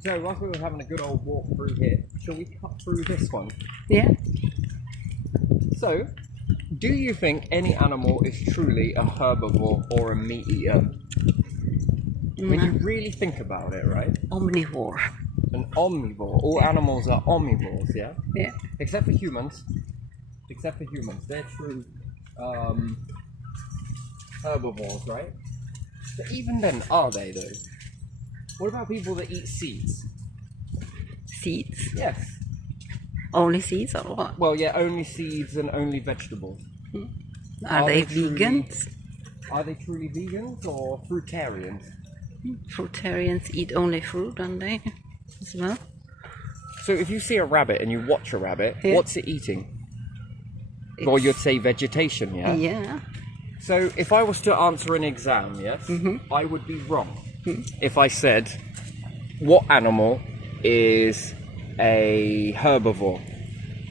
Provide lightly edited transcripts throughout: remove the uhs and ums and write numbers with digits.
So, whilst we were having a good old walk through here, shall we cut through this one? Yeah. So, do you think any animal is truly a herbivore or a meat eater? When you really think about it, right? Omnivore. An omnivore. All animals are omnivores, yeah? Yeah. Except for humans. Except for humans. They're true herbivores, right? But even then, are they though? What about people that eat seeds? Seeds. Yes. Only seeds or what? Well, yeah, only seeds and only vegetables. Are they vegans? Are they truly vegans or fruitarians? Fruitarians eat only fruit, don't they? As well. So if you see a rabbit and you watch a rabbit, Yeah. what's it eating? Or you'd say vegetation, yeah? Yeah. So if I was to answer an exam, yes, I would be wrong if I said, what animal is a herbivore?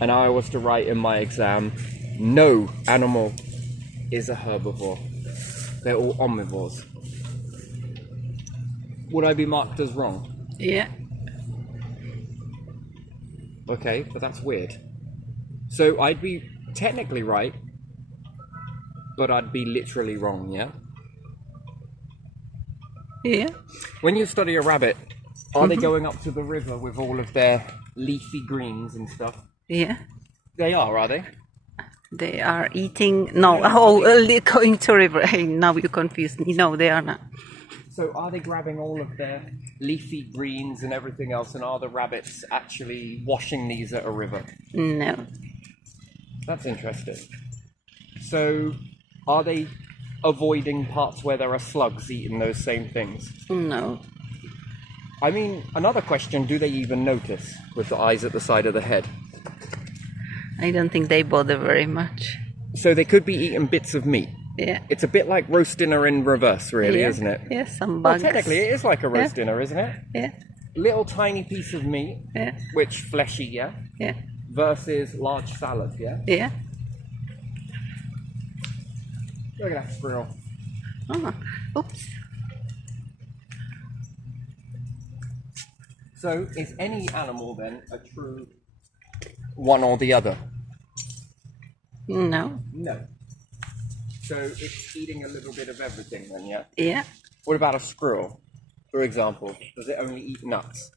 And I was to write in my exam, no animal is a herbivore. They're all omnivores. Would I be marked as wrong? Yeah. Okay, but that's weird. So I'd be technically right, but I'd be literally wrong, yeah? Yeah. When you study a rabbit, are they going up to the river with all of their leafy greens and stuff? Yeah. They are they? They are eating. No. Oh, going to river. Hey, now you confused me. No, they are not. So are they grabbing all of their leafy greens and everything else, and are the rabbits actually washing these at a river? No. That's interesting. So are they avoiding parts where there are slugs eating those same things? No. I mean, another question, do they even notice with the eyes at the side of the head? I don't think they bother very much. So they could be eating bits of meat. Yeah. It's a bit like roast dinner in reverse, really, Yeah. isn't it? Yeah, some Well, bugs. technically, it is like a roast Yeah. dinner, isn't it? Yeah. Little tiny piece of meat, Yeah. which fleshy, yeah, Yeah. versus large salad, yeah. Yeah. Look at that squirrel. Oh. Oops. So, is any animal then a true one or the other? No. No. So it's eating a little bit of everything then, yeah? Yeah. What about a squirrel, for example? Does it only eat nuts?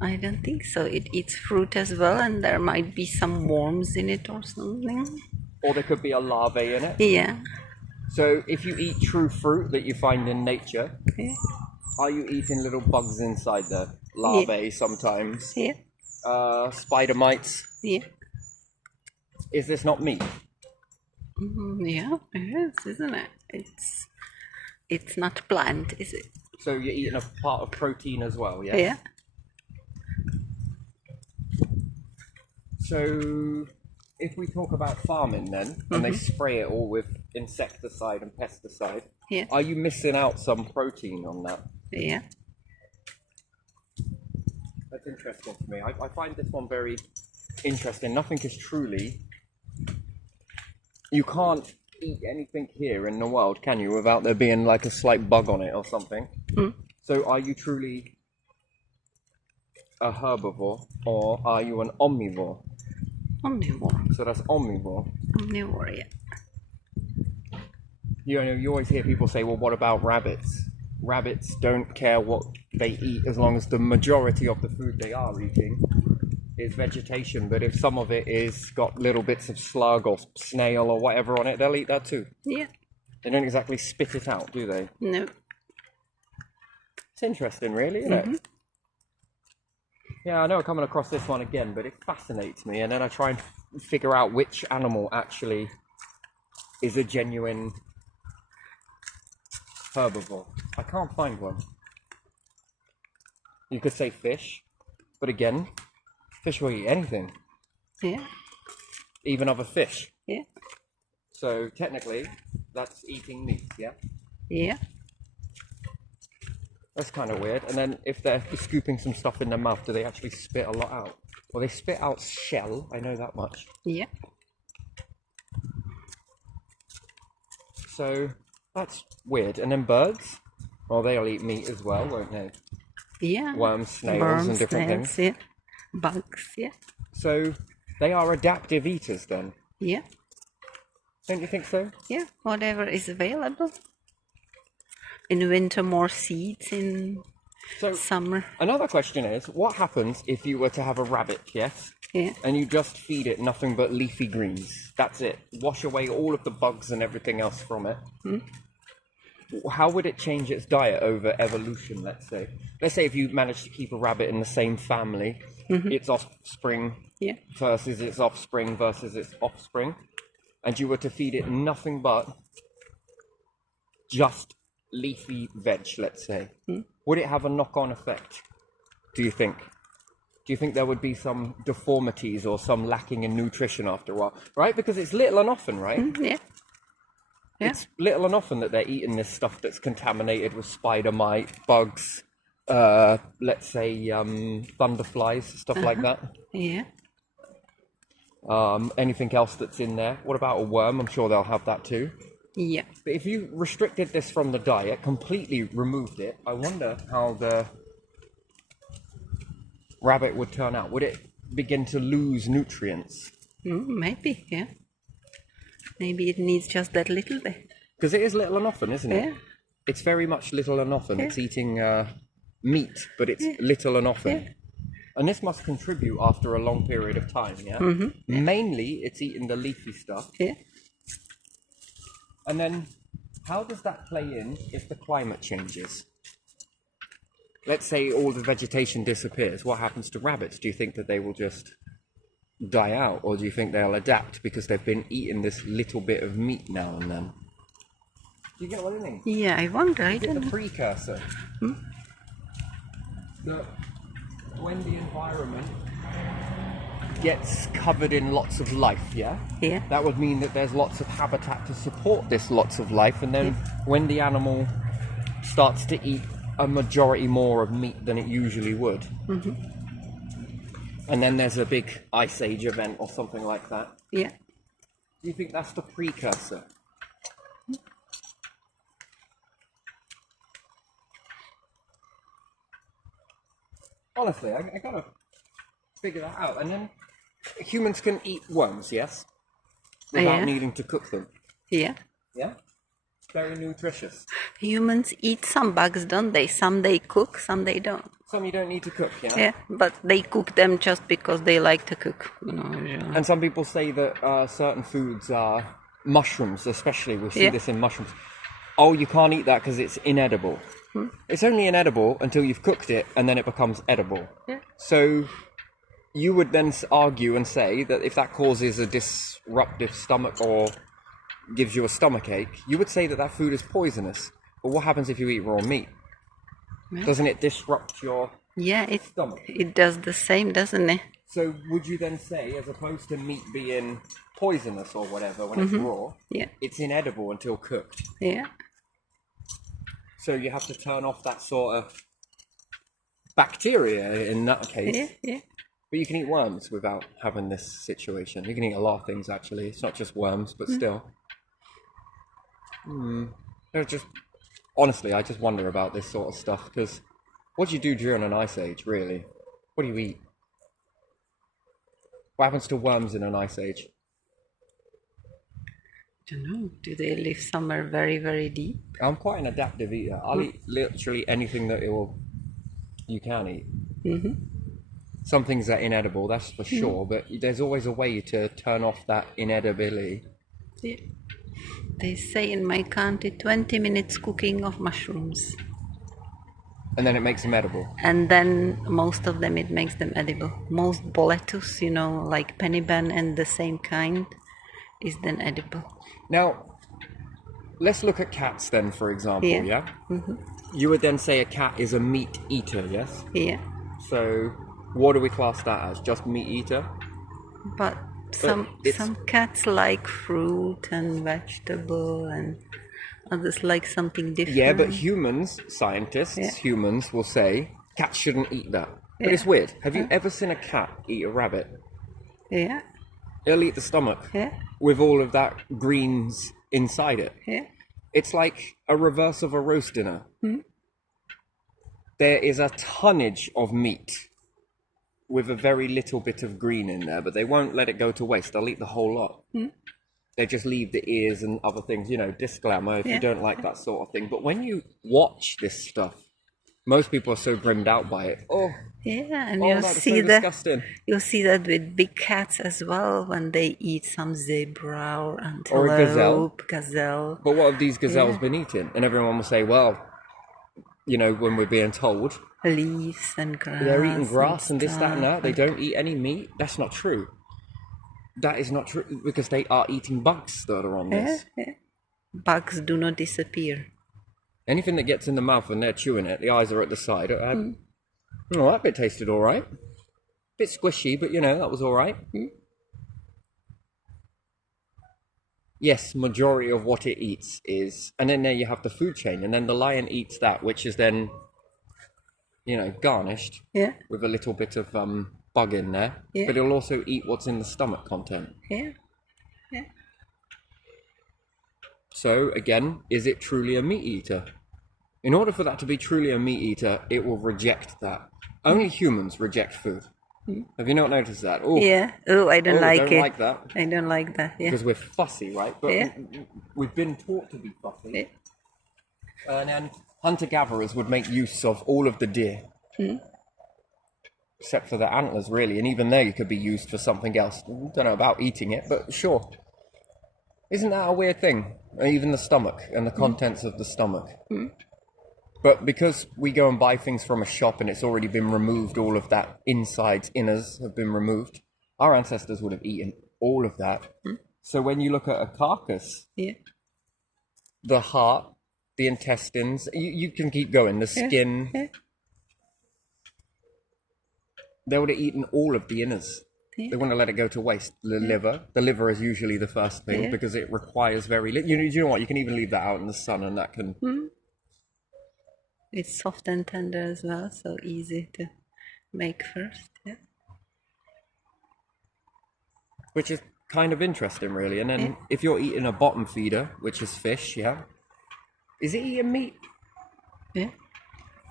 I don't think so. It eats fruit as well, and there might be some worms in it or something. Or there could be a larvae in it? Yeah. So if you eat true fruit that you find in nature, Yeah. are you eating little bugs inside the larvae sometimes? Yeah. Spider mites? Yeah. Is this not meat? Yeah, it is, isn't it? It's not plant, is it? So you're eating a part of protein as well, yeah? Yeah. So if we talk about farming then, and they spray it all with insecticide and pesticide, Yeah. are you missing out some protein on that? Yeah. That's interesting to me. I find this one very interesting. Nothing is truly... You can't eat anything here in the world, can you, without there being like a slight bug on it or something? So are you truly a herbivore or are you an omnivore? Omnivore. So that's omnivore. Omnivore, yeah. You know, you always hear people say, well, what about rabbits? Rabbits don't care what they eat as long as the majority of the food they are eating is vegetation. But if some of it is got little bits of slug or snail or whatever on it, they'll eat that too. Yeah. They don't exactly spit it out, do they? No. It's interesting, really, isn't it? Yeah, I know I'm coming across this one again, but it fascinates me. And then I try and figure out which animal actually is a genuine herbivore. I can't find one. You could say fish, but again, fish will eat anything, Yeah. even other fish. Yeah. So technically, that's eating meat, yeah? Yeah. That's kind of weird. And then if they're scooping some stuff in their mouth, do they actually spit a lot out? Well, they spit out shell, I know that much. Yeah. So that's weird. And then birds? Well, they'll eat meat as well, won't they? Yeah. Worms, snails, and different things. Yeah. Bugs, yeah. So they are adaptive eaters then. Yeah. Don't you think so? Yeah. Whatever is available. In winter, more seeds. In So summer, another question is, what happens if you were to have a rabbit, yes? yeah. And you just feed it nothing but leafy greens. That's it. Wash away all of the bugs and everything else from it. How would it change its diet over evolution, let's say? Let's say if you managed to keep a rabbit in the same family, its offspring Yeah. versus its offspring versus its offspring, and you were to feed it nothing but just leafy veg, let's say, would it have a knock-on effect, do you think? Do you think there would be some deformities or some lacking in nutrition after a while? Right? Because it's little and often, right? Yeah. Yeah. It's little and often that they're eating this stuff that's contaminated with spider mite, bugs, let's say thunderflies, stuff like that. Yeah. Anything else that's in there. What about a worm? I'm sure they'll have that too. Yeah. But if you restricted this from the diet, completely removed it, I wonder how the rabbit would turn out. Would it begin to lose nutrients? Maybe, yeah. Maybe it needs just that little bit. Because it is little and often, isn't it? Yeah. It's very much little and often. Yeah. It's eating meat, but it's little and often. Yeah. And this must contribute after a long period of time, yeah? Mainly, it's eating the leafy stuff. Yeah. And then, how does that play in if the climate changes? Let's say all the vegetation disappears. What happens to rabbits? Do you think that they will just die out? Or do you think they'll adapt because they've been eating this little bit of meat now and then? Do you get what I mean? Yeah, I wonder. I Is it don't the know. precursor? That when the environment gets covered in lots of life, yeah? Yeah. That would mean that there's lots of habitat to support this lots of life, and then when the animal starts to eat a majority more of meat than it usually would, and then there's a big ice age event or something like that, Yeah. do you think that's the precursor? Honestly, I gotta figure that out. And then humans can eat worms, yes? Without Yeah. needing to cook them. Yeah. Yeah? Very nutritious. Humans eat some bugs, don't they? Some they cook, some they don't. Some you don't need to cook, yeah? Yeah, but they cook them just because they like to cook. You know, usually. And some people say that certain foods are mushrooms, especially. We see Yeah. this in mushrooms. Oh, you can't eat that because it's inedible. It's only inedible until you've cooked it, and then it becomes edible. Yeah. So you would then argue and say that if that causes a disruptive stomach or gives you a stomach ache, you would say that that food is poisonous. But what happens if you eat raw meat? Yeah. Doesn't it disrupt your Yeah, stomach? it does the same, doesn't it? So would you then say, as opposed to meat being poisonous or whatever when it's raw, Yeah. it's inedible until cooked? Yeah. So you have to turn off that sort of bacteria in that case. Yeah. Yeah. But you can eat worms without having this situation. You can eat a lot of things, actually. It's not just worms, but still. They're just... Honestly, I just wonder about this sort of stuff, because what do you do during an ice age, really? What do you eat? What happens to worms in an ice age? I don't know. Do they live somewhere very, very deep? I'm quite an adaptive eater. I'll eat literally anything that you can eat. Some things are inedible, that's for sure, but there's always a way to turn off that inedibility. Yeah. They say in my country 20 minutes cooking of mushrooms. And then it makes them edible. And then most of them, it makes them edible. Most boletus, you know, like pennyban and the same kind, is then edible. Now, let's look at cats then, for example, Yeah. yeah? You would then say a cat is a meat eater, yes? Yeah. So, what do we class that as? Just meat eater? But some it's- cats like fruit and vegetable, and others like something different. Yeah, but humans, scientists, Yeah. humans will say cats shouldn't eat that. But it's weird. Have you ever seen a cat eat a rabbit? Yeah. It'll eat the stomach Yeah. with all of that greens inside it. Yeah. It's like a reverse of a roast dinner. there is a tonnage of meat with a very little bit of green in there, but they won't let it go to waste. They'll eat the whole lot. They just leave the ears and other things, disclaimer if you don't like that sort of thing. But when you watch this stuff, most people are so brimmed out by it. Yeah, and That's so disgusting. you'll see that with big cats as well when they eat some zebra or Or a antelope, gazelle. gazelle. But what have these gazelles been eating? And everyone will say, well, when we're being told, Leaves and grass. they're eating grass and this, that, and stuff. that. They don't eat any meat. That's not true. That is not true because they are eating bugs that are on this. Bugs do not disappear. Anything that gets in the mouth and they're chewing it, the eyes are at the side. Oh, that bit tasted all right. Bit squishy, but that was all right. Yes, majority of what it eats is, and then there you have the food chain, and then the lion eats that, which is then, garnished with a little bit of bug in there. Yeah. But it'll also eat what's in the stomach content. Yeah. So again, is it truly a meat eater? In order for that to be truly a meat eater, it will reject that. Only humans reject food. Have you not noticed that? Oh, Yeah. Oh, I don't like don't it. like that. I don't like that. Yeah. Because we're fussy, right? But Yeah. we've been taught to be fussy. Yeah. And then hunter-gatherers would make use of all of the deer. Except for the antlers, really. And even there, you could be used for something else. Don't know about eating it, but sure. Isn't that a weird thing? Even the stomach and the contents of the stomach. But because we go and buy things from a shop and it's already been removed, all of that insides, inners have been removed, our ancestors would have eaten all of that. So when you look at a carcass, Yeah. the heart, the intestines, you can keep going, the skin, Yeah. they would have eaten all of the inners. Yeah. They wouldn't let it go to waste. The liver is usually the first thing because it requires very little. You know what? You can even leave that out in the sun and that can. It's soft and tender as well, so easy to make first. Yeah. Which is kind of interesting, really. And then if you're eating a bottom feeder, which is fish, is it eating meat? Yeah.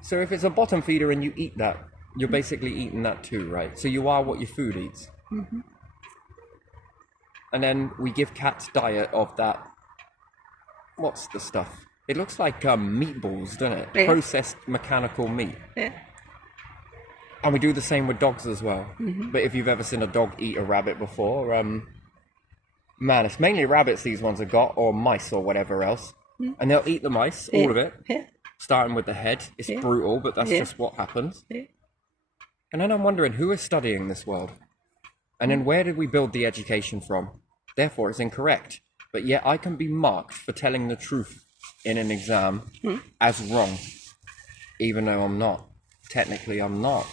So if it's a bottom feeder and you eat that, you're basically eating that too, right? So you are what your food eats. And then we give cats diet of that. What's the stuff? It looks like meatballs, doesn't it? Yeah. Processed mechanical meat. Yeah. And we do the same with dogs as well. But if you've ever seen a dog eat a rabbit before, man, it's mainly rabbits these ones have got, or mice or whatever else. And they'll eat the mice, all of it, Yeah. starting with the head. It's brutal, but that's just what happens. Yeah. And then I'm wondering, who is studying this world? And then where did we build the education from? Therefore, it's incorrect. But yet I can be marked for telling the truth in an exam as wrong, even though I'm not. Technically, I'm not.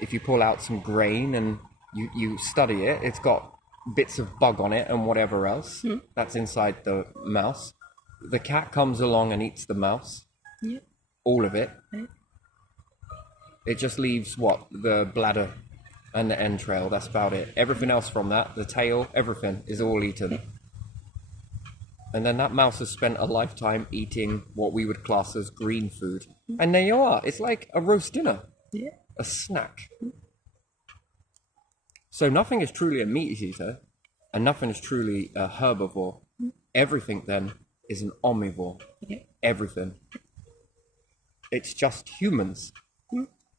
If you pull out some grain and you study it, it's got bits of bug on it and whatever else that's inside the mouse. The cat comes along and eats the mouse. Yeah. All of it. Yeah. It just leaves what? The bladder and the entrail. That's about it. Everything else from that, the tail, everything is all eaten. And then that mouse has spent a lifetime eating what we would class as green food. And there you are. It's like a roast dinner. Yeah. A snack. So nothing is truly a meat eater, and nothing is truly a herbivore. Everything then is an omnivore. Yeah. Everything. It's just humans,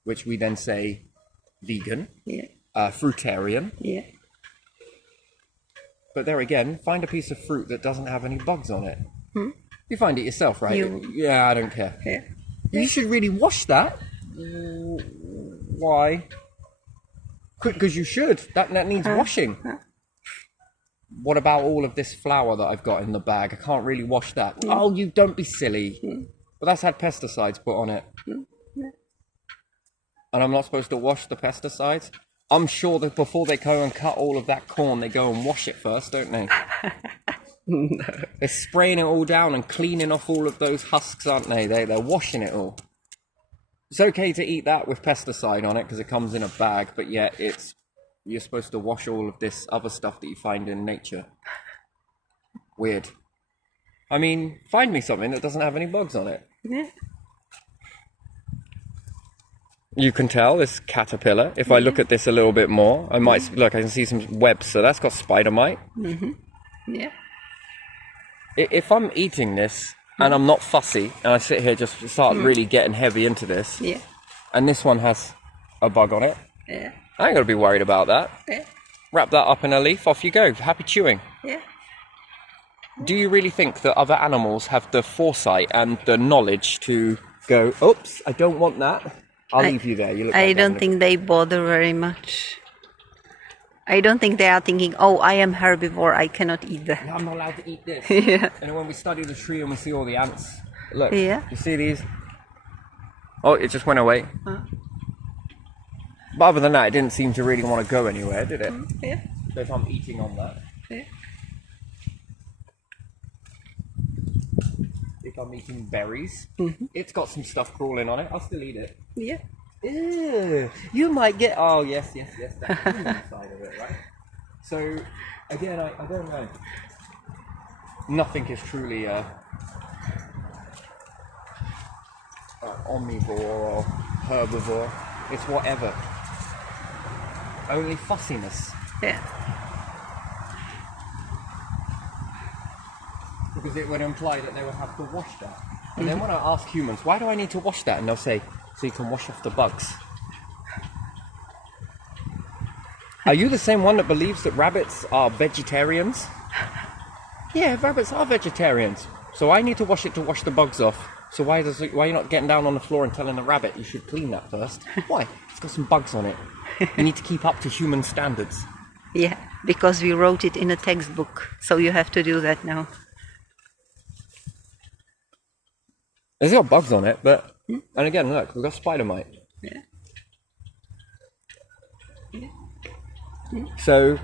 which we then say vegan, Yeah. fruitarian. Yeah. But there again, find a piece of fruit that doesn't have any bugs on it. You find it yourself, right? Yeah, I don't care. Yeah. You should really wash that. Why? Because you should. That needs washing. What about all of this flour that I've got in the bag? I can't really wash that. Oh, you don't be silly. But that's had pesticides put on it. And I'm not supposed to wash the pesticides? I'm sure that before they go and cut all of that corn, they go and wash it first, don't they? They're spraying it all down and cleaning off all of those husks, aren't they? They're washing it all. It's okay to eat that with pesticide on it because it comes in a bag, but yet you're supposed to wash all of this other stuff that you find in nature. Weird. I mean, find me something that doesn't have any bugs on it. Yeah. You can tell this caterpillar. If I look at this a little bit more, I might look. I can see some webs. So that's got spider mite. Yeah. If I'm eating this and I'm not fussy, and I sit here just start really getting heavy into this, Yeah. and this one has a bug on it, Yeah. I ain't gonna be worried about that. Yeah. Wrap that up in a leaf, off you go. Happy chewing. Yeah. Do you really think that other animals have the foresight and the knowledge to go, oops, I don't want that. I'll leave you there. You look I like don't think they bother very much. I don't think they are thinking, oh, I am herbivore, I cannot eat that. I'm not allowed to eat this. Yeah. And then when we study the tree and we see all the ants, look, Yeah. you see these? Oh, it just went away. Huh. But other than that, it didn't seem to really want to go anywhere, did it? Yeah. So if I'm eating on that, Yeah. if I'm eating berries, it's got some stuff crawling on it, I'll still eat it. Yeah. Ew, you might get. Oh yes, that human side of it, right? So again, I don't know. Nothing is truly omnivore or herbivore. It's whatever. Only fussiness, Yeah. because it would imply that they would have to wash that. And then when I ask humans, why do I need to wash that? And they'll say, so you can wash off the bugs. Are you the same one that believes that rabbits are vegetarians? Yeah, rabbits are vegetarians. So I need to wash it to wash the bugs off. So why are you not getting down on the floor and telling the rabbit you should clean that first? Why? It's got some bugs on it. You need to keep up to human standards. Yeah. Because we wrote it in a textbook. So you have to do that now. It's got bugs on it, but... And again, look, we've got spider mite. Yeah. So,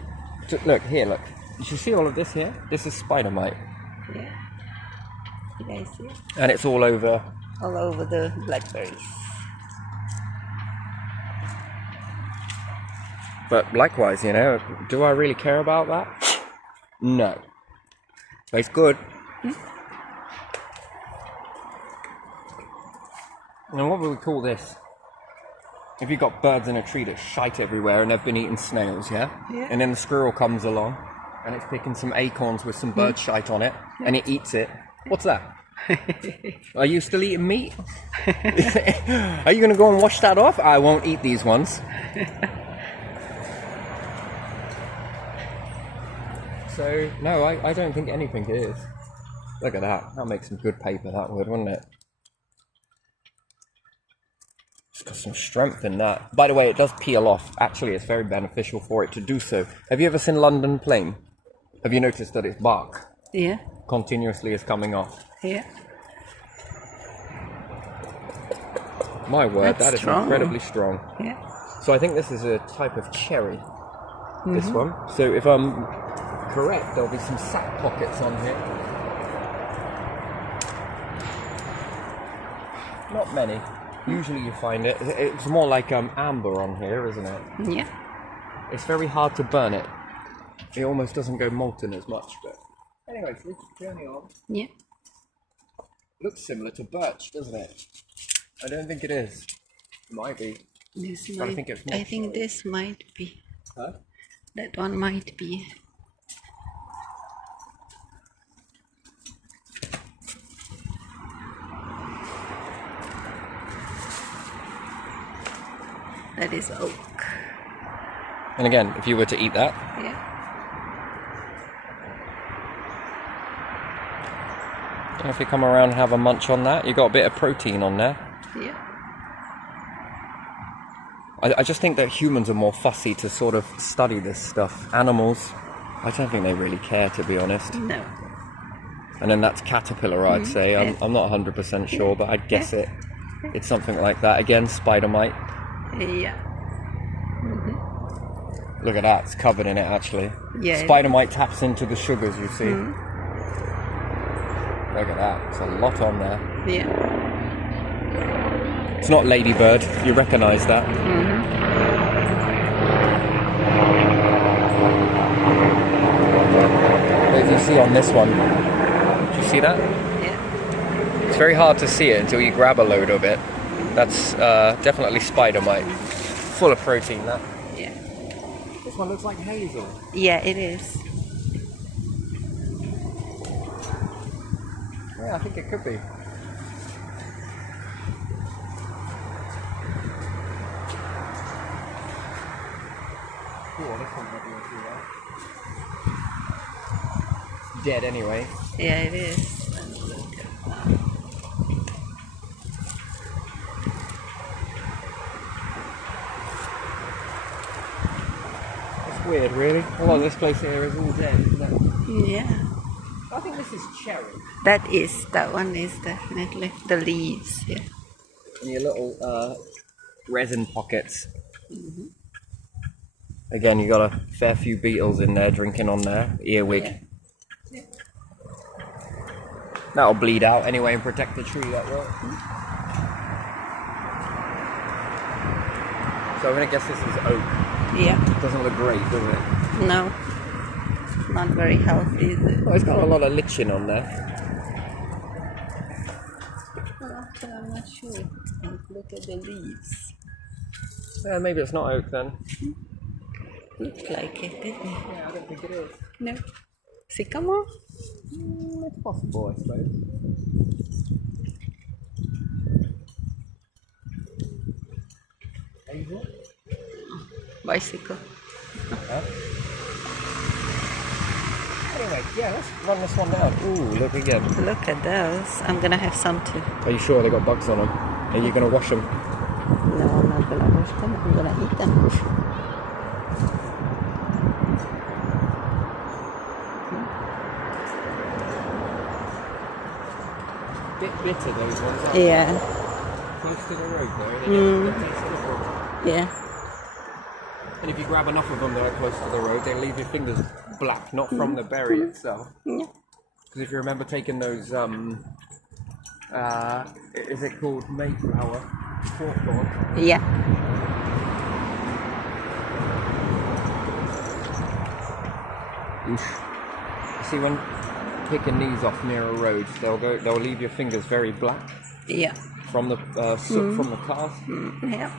look, here, look. You see all of this here? This is spider mite. Yeah. You guys see it? And it's all over. All over the blackberries. But likewise, you know, do I really care about that? No. But it's good. And what would we call this? If you've got birds in a tree that shite everywhere and they've been eating snails, yeah? Yeah. And then the squirrel comes along and it's picking some acorns with some bird shite on it and it eats it. What's that? Are you still eating meat? Are you going to go and wash that off? I won't eat these ones. So, no, I don't think anything is. Look at that. That'll make some good paper, that would, wouldn't it? It's got some strength in that. By the way, it does peel off. Actually, it's very beneficial for it to do so. Have you ever seen London Plane? Have you noticed that its bark Yeah. continuously is coming off? Yeah. My word, That's that is strong. incredibly strong. Yeah. So I think this is a type of cherry, this one. So if I'm correct, there'll be some sap pockets on here. Not many. Usually you find it. It's more like amber on here, isn't it? Yeah. It's very hard to burn it. It almost doesn't go molten as much, but anyway, so we keep turning on. Yeah. Looks similar to birch, doesn't it? I don't think it is. It might be. This But I might, think it's I not, think sorry. this might be. Huh? That one might be. That is oak. And again, if you were to eat that, Yeah. if you come around and have a munch on that, you got a bit of protein on there. Yeah. I just think that humans are more fussy to sort of study this stuff. Animals, I don't think they really care, to be honest. No. And then that's caterpillar, I'd say. I'm not 100% sure, but I'd guess it. It's something like that. Again, spider mite. Yeah. Look at that, it's covered in it actually. Yeah. Spider mite taps into the sugars, you see. Look at that, it's a lot on there. Yeah. It's not ladybird, you recognise that. But as you see on this one, do you see that? Yeah. It's very hard to see it until you grab a load of it. That's definitely spider mite. Full of protein, that. Yeah. This one looks like hazel. Yeah, it is. Yeah, I think it could be. Oh, this one might be too well. It's dead anyway. Yeah, it is. It's weird, really. A lot of this place here is all dead, isn't it? Yeah. I think this is cherry. That one is definitely the leaves. Yeah. And your little resin pockets. Again, you got a fair few beetles in there drinking on their earwig. Yeah. That'll bleed out anyway and protect the tree, that will. So I'm gonna guess this is oak. Yeah. Doesn't look great, does it? No. Not very healthy, is it? Well, it's got a lot of lichen on there. Well, actually, I'm not sure. Look at the leaves. Yeah, maybe it's not oak then. Looks like it, didn't it? Yeah, I don't think it is. No. Sycamore? It's possible, I suppose. Hazel? Bicycle. Huh? Anyway, yeah, let's run this one down. Ooh, look again. Look at those. I'm gonna have some too. Are you sure they got bugs on them? Are you gonna wash them? No, I'm not gonna wash them. I'm gonna eat them. Bit bitter, those ones, aren't they? Yeah. Close to the road, though. They taste awful. Yeah. And if you grab enough of them that are close to the road, they leave your fingers black, not from the berry itself. Yeah. Because if you remember taking those, is it called Mayflower? Hawthorn. Yeah. Oof. See, when picking these off near a road, they'll leave your fingers very black Yeah. from the soot from the cars. Yeah.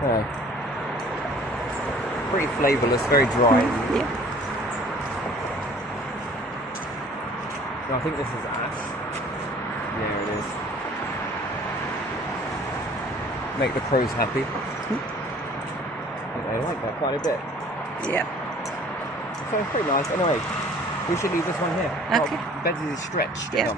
Yeah. Pretty flavourless, very dry. Yeah. I think this is ash. Yeah, it is. Make the crows happy. I think they like that quite a bit. Yeah. So it's pretty nice. Anyway, we should leave this one here. Okay. Well, Betsy's stretched. Yeah.